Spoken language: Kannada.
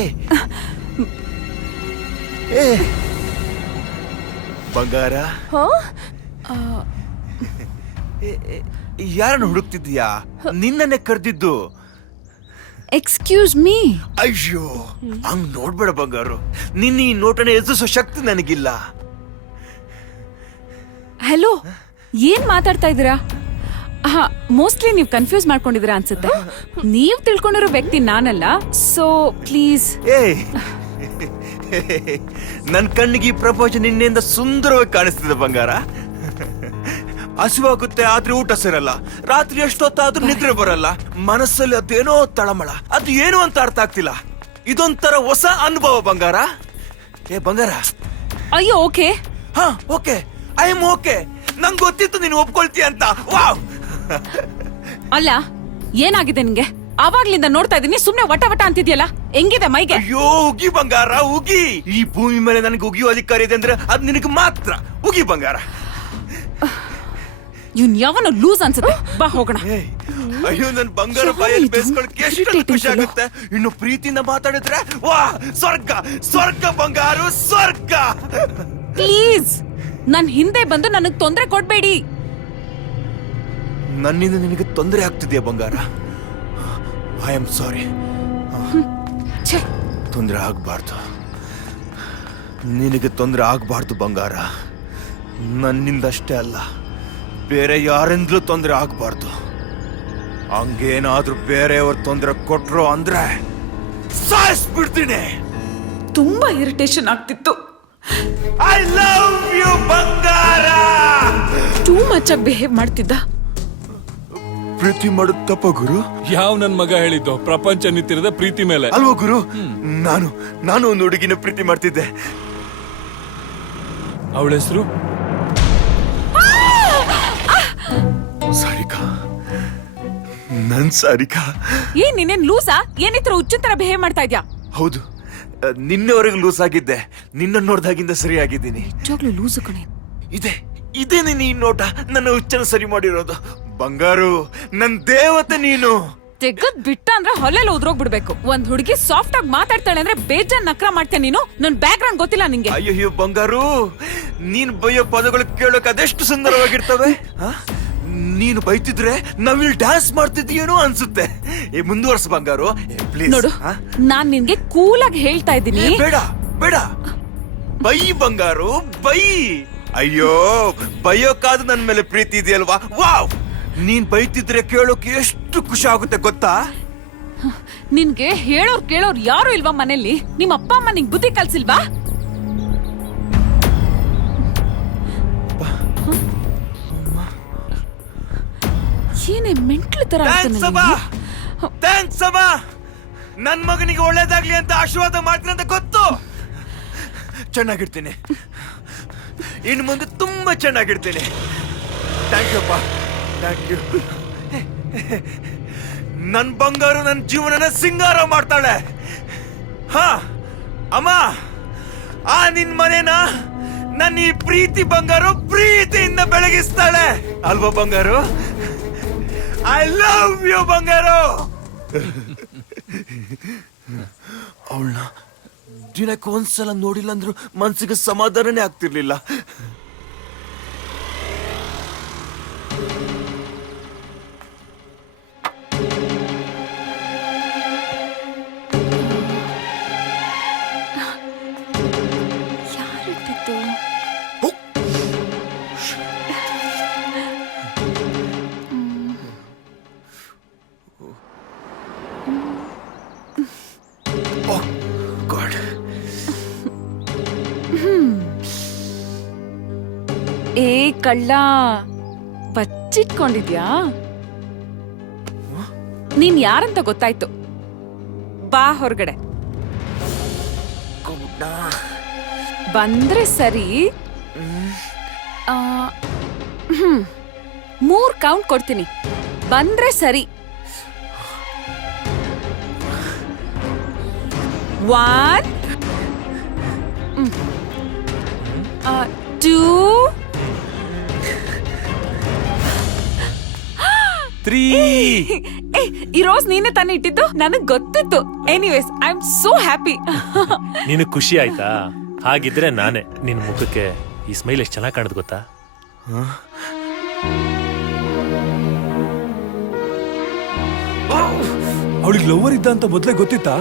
ಏ ಏ ಬಂಗಾರ, ಯಾರನ್ನು ಹುಡುಕ್ತಿದ್ದೀಯಾ? ನಿನ್ನನ್ನೇ ಕರೆದಿದ್ದು. Excuse me. ಅಯ್ಯೋ, ಹಂಗ್ ನೋಡ್ಬೇಡ ಬಂಗಾರು. ನಿನ್ನ ಈ ನೋಟನ ಎದುರಿಸೋ ಶಕ್ತಿ ನನಗಿಲ್ಲ. ಹಲೋ, ಏನ್ ಮಾತಾಡ್ತಾ ಇದ್ದೀರಾ? ಮೋಸ್ಟ್ಲಿ ನೀವು ಕನ್ಫ್ಯೂಸ್ ಮಾಡ್ಕೊಂಡಿದ್ದೀರಾ ಅನ್ಸುತ್ತೆ. ನೀವ್ ತಿಳ್ಕೊಂಡಿರೋ ವ್ಯಕ್ತಿ ನಾನಲ್ಲ, ಸೊ ಪ್ಲೀಸ್. ನನ್ ಕಣ್ಣಿಗೆ ಈ ಪ್ರಪಂಚ ನಿನ್ನೆಯಿಂದ ಸುಂದರವಾಗಿ ಕಾಣಿಸ್ತಿದೆ ಬಂಗಾರ. ಹಸಿವಾಗುತ್ತೆ ಆದ್ರೆ ಊಟ ಸೇರಲ್ಲ, ರಾತ್ರಿ ಎಷ್ಟೊತ್ತಾದ್ರೂ ನಿದ್ರೆ ಬರಲ್ಲ, ಮನಸ್ಸಲ್ಲಿ ಅದೇನೋ ತಳಮಳ, ಅದು ಏನು ಅಂತ ಅರ್ಥ ಆಗ್ತಿಲ್ಲ. ಇದೊಂಥರ ಹೊಸ ಅನುಭವ ಬಂಗಾರ. ಏ ಬಂಗಾರ. ಅಯ್ಯೋ ಓಕೆ. ಹಾ ಓಕೆ, ಐ ಆಮ್ ಓಕೆ. ನಂಗೆ ಗೊತ್ತಿತ್ತು ನೀನು ಒಪ್ಕೊಳ್ತೀಯ ಅಂತ. ವಾವ್. ಅಲ್ಲ, ಏನಾಗಿದೆ ನಿಂಗೆ? ಆವಾಗ್ಲಿಂದ ನೋಡ್ತಾ ಇದೀನಿ, ಸುಮ್ನೆ ವಟ ವಟ ಅಂತಿದ್ಯಲ್ಲ, ಹೆಂಗಿದೆ ಮೈಗೆ? ಅಯ್ಯೋ ಉಗಿ ಬಂಗಾರ, ಉಗಿ. ಈ ಭೂಮಿ ಮೇಲೆ ನನಗೆ ಉಗಿಯೋ ಅಧಿಕಾರ ಇದೆ ಅಂದ್ರೆ ಅದು ನಿನಗೆ ಮಾತ್ರ. ಉಗಿ ಬಂಗಾರ. ಇವ್ನ್ ಯಾವನ ಲೂಸ್ ಅನ್ಸುತ್ತೆ. ಬಾ ಹೋಗೋಣ. ಅಯ್ಯೋ, ನನ್ ಬಂಗಾರ ಬಾಯಲ್ಲಿ ಬೇಯಿಸ್ಕೊಳಕ್ಕೆ ಎಷ್ಟು ಖುಷಿ ಆಗುತ್ತೆ. ಇನ್ನು ಪ್ರೀತಿಯಿಂದ ಮಾತಾಡಿದ್ರೆ ವಾ, ಸ್ವರ್ಗ ಸ್ವರ್ಗ ಬಂಗಾರು, ಸ್ವರ್ಗ. ಪ್ಲೀಸ್ ನನ್ ಹಿಂದೆ ಬಂದು ನನಗ್ ತೊಂದ್ರೆ ಕೊಡ್ಬೇಡಿ. ನನ್ನಿಂದ ನಿನಗೆ ತೊಂದರೆ ಆಗ್ತಿದೆಯಾ ಬಂಗಾರ? I am sorry. ತೊಂದರೆ ಆಗ್ಬಾರ್ದು, ನಿನಗೆ ತೊಂದರೆ ಆಗ್ಬಾರ್ದು ಬಂಗಾರ. ನನ್ನಿಂದಷ್ಟೇ ಅಲ್ಲ, ಬೇರೆ ಯಾರಿಂದಲೂ ತೊಂದರೆ ಆಗ್ಬಾರ್ದು. ಹಂಗೇನಾದ್ರೂ ಬೇರೆಯವ್ರ ತೊಂದರೆ ಕೊಟ್ರು ಅಂದ್ರೆ ಸಾಯಿಸ್ಬಿಡ್ತೀನಿ. ತುಂಬಾ ಇರಿಟೇಷನ್ ಆಗ್ತಿತ್ತು. ಐ ಲವ್ ಯು ಬಂಗಾರ. ಟೂ ಮಚ್ ಆಗಿ ಬಿಹೇವ್ ಮಾಡ್ತಿದ್ದ. ಪ್ರೀತಿ ಮಾಡೋದು ತಪ್ಪ ಗುರು? ಯಾವ ನನ್ ಮಗ ಹೇಳಿದ್ದು ಪ್ರಪಂಚ ನಿಂತಿರದ ಪ್ರೀತಿ ಮೇಲೆ ಅಲ್ವಾ ಗುರು? ನಾನು ಒಂದು ಹುಡುಗಿನ ಪ್ರೀತಿ ಮಾಡ್ತಿದ್ದೆ. ಅವಳ ಹೆಸರು ಸಾರಿಕಾ. ನನ್ ಸಾರಿಕಾ. ಏನ್ ನೀನೇನ್ ಲೂಸಾ? ಏನಿತ್ರ ಹುಚ್ಚಿನ ಬಿಹೇವ್ ಮಾಡ್ತಾ ಇದ್ಯಾ? ಹೌದು, ನಿನ್ನೆವರೆಗೂ ಲೂಸ್ ಆಗಿದ್ದೆ. ನಿನ್ನ ನೋಡ್ದಾಗಿಂದ ಸರಿ ಆಗಿದ್ದೀನಿ. ಲೂಸು ಕಣೆ. ಇದೇ ನೀನು ಈ ನೋಟ ನನ್ನ ಹುಚ್ಚನ ಸರಿ ಮಾಡಿರೋದು. ಬಂಗಾರು, ನನ್ ದೇವತೆ ನೀನು. ತೆಗದ್ ಬಿಟ್ಟ ಅಂದ್ರೆ ಹೊಲೆಲ್ಲ ಉದ್ರೋಗ್ಬಿಡ್ಬೇಕು. ಒಂದ್ ಹುಡುಗಿ ಸಾಫ್ಟ್ ಆಗಿ ಮಾತಾಡ್ತಾಳೆ ಅಂದ್ರೆ ಬೇಜಾನ್ ನಕ್ರ ಮಾಡ್ತೇನೆ ನೀನು. ನನ್ ಬ್ಯಾಕ್ ಗ್ರೌಂಡ್ ಗೊತ್ತಿಲ್ಲ ನಿಂಗೆ? ಅಯ್ಯೋ ಬಂಗಾರು, ನೀನ್ ಬೈಯೋ ಪದಗಳು ಕೇಳೋಕೆ ಅದೆಷ್ಟು ಸುಂದರವಾಗಿರ್ತವೆ. ನೀನು ಬೈತಿದ್ರೆ ನಾವಿಲ್ಲಿ ಡ್ಯಾನ್ಸ್ ಮಾಡ್ತಿದ್ದೀನೋ ಅನ್ಸುತ್ತೆ. ಮುಂದುವರ್ಸ್ ಬಂಗಾರು ಪ್ಲೀಸ್. ನೋಡು, ನಾನ್ ನಿನ್ಗೆ ಕೂಲಾಗಿ ಹೇಳ್ತಾ ಇದ್ದೀನಿ. ಬೇಡ ಬೇಡ, ಬೈ ಬಂಗಾರು ಬೈ. ಅಯ್ಯೋ, ಬೈಯೋಕಾದ ನನ್ ಮೇಲೆ ಪ್ರೀತಿ ಇದೆಯಲ್ವಾ? ವಾವ್. ನೀನ್ ಬೈತಿದ್ರೆ ಕೇಳೋಕೆ ಎಷ್ಟು ಖುಷಿ ಆಗುತ್ತೆ ಗೊತ್ತಾ? ನಿನ್ಗೆ ಹೇಳೋರ್ ಕೇಳೋರ್ ಯಾರು ಇಲ್ವಾ ಮನೇಲಿ? ನಿಮ್ಮ ಅಪ್ಪ ಅಮ್ಮ ನಿಂಗ್ ಬುದ್ಧಿ ಕಲ್ಸಿಲ್ವಾ? ಏನೇ ಮೆಂಟ್ಲು ತರ. ಥ್ಯಾಂಕ್ಸ್ ಅಮ್ಮ. ನನ್ ಮಗನಿಗೆ ಒಳ್ಳೇದಾಗ್ಲಿ ಅಂತ ಆಶೀರ್ವಾದ ಮಾಡ್ತೀನಿ ಅಂತ ಗೊತ್ತು. ಚೆನ್ನಾಗಿರ್ತೀನಿ, ಇನ್ನು ಮುಂದೆ ತುಂಬಾ ಚೆನ್ನಾಗಿರ್ತೀನಿ. ಥ್ಯಾಂಕ್ ಯು ಅಪ್ಪ, ಥ್ಯಾಂಕ್ ಯು. ನನ್ ಬಂಗಾರು ನನ್ನ ಜೀವನನ ಸಿಂಗಾರ ಮಾಡ್ತಾಳೆ. ಹಾ ಅಮ್ಮ, ಆ ನಿನ್ ಮನೇನ ನನ್ನ ಈ ಪ್ರೀತಿ ಬಂಗಾರು ಪ್ರೀತಿಯಿಂದ ಬೆಳಗಿಸ್ತಾಳೆ ಅಲ್ವಾ ಬಂಗಾರು? ಐ ಲವ್ ಯು ಬಂಗಾರು. ಅವಳನ್ನ ದಿನಕ್ಕೆ ಒಂದ್ಸಲ ನೋಡಿಲ್ಲ ಅಂದ್ರೂ ಮನ್ಸಿಗೆ ಸಮಾಧಾನನೇ ಆಗ್ತಿರ್ಲಿಲ್ಲ. ಯಾರಿಟ್ಟಿತ್ತು? ಏ ಕಳ್ಳ, ಬಚ್ಚಿಟ್ಕೊಂಡಿದ್ಯಾ? ನೀನ್ ಯಾರಂತ ಗೊತ್ತಾಯ್ತು. ಬಾ ಹೊರಗಡೆ. ಬಂದ್ರೆ ಸರಿ. 3 ಕೌಂಟ್ ಕೊಡ್ತೀನಿ, ಬಂದ್ರೆ ಸರಿ. 1 2 3. ಏ ಈ ರೋಸ್ ನೀನೆ ತಾನೇ ಇಟ್ಟಿದ್ದು ನನಗ್ ಗೊತ್ತಿತ್ತು. Anyways I am so happy. ನಿನಗೆ ಖುಷಿ ಆಯ್ತಾ? ಹಾಗಿದ್ರೆ ನಾನೇ ನಿನ್ನ ಮುಖಕ್ಕೆ ಈ ಸ್ಮೈಲ್ ಎಷ್ಟು ಚೆನ್ನಾಗಿ ಕಾಣುತ್ತೆ ಗೊತ್ತಾ? ಅವಳಿಗೆ ಲವರ್ ಇದ್ದ ಅಂತ ಮೊದ್ಲೇ ಗೊತ್ತಿತ್ತಾ?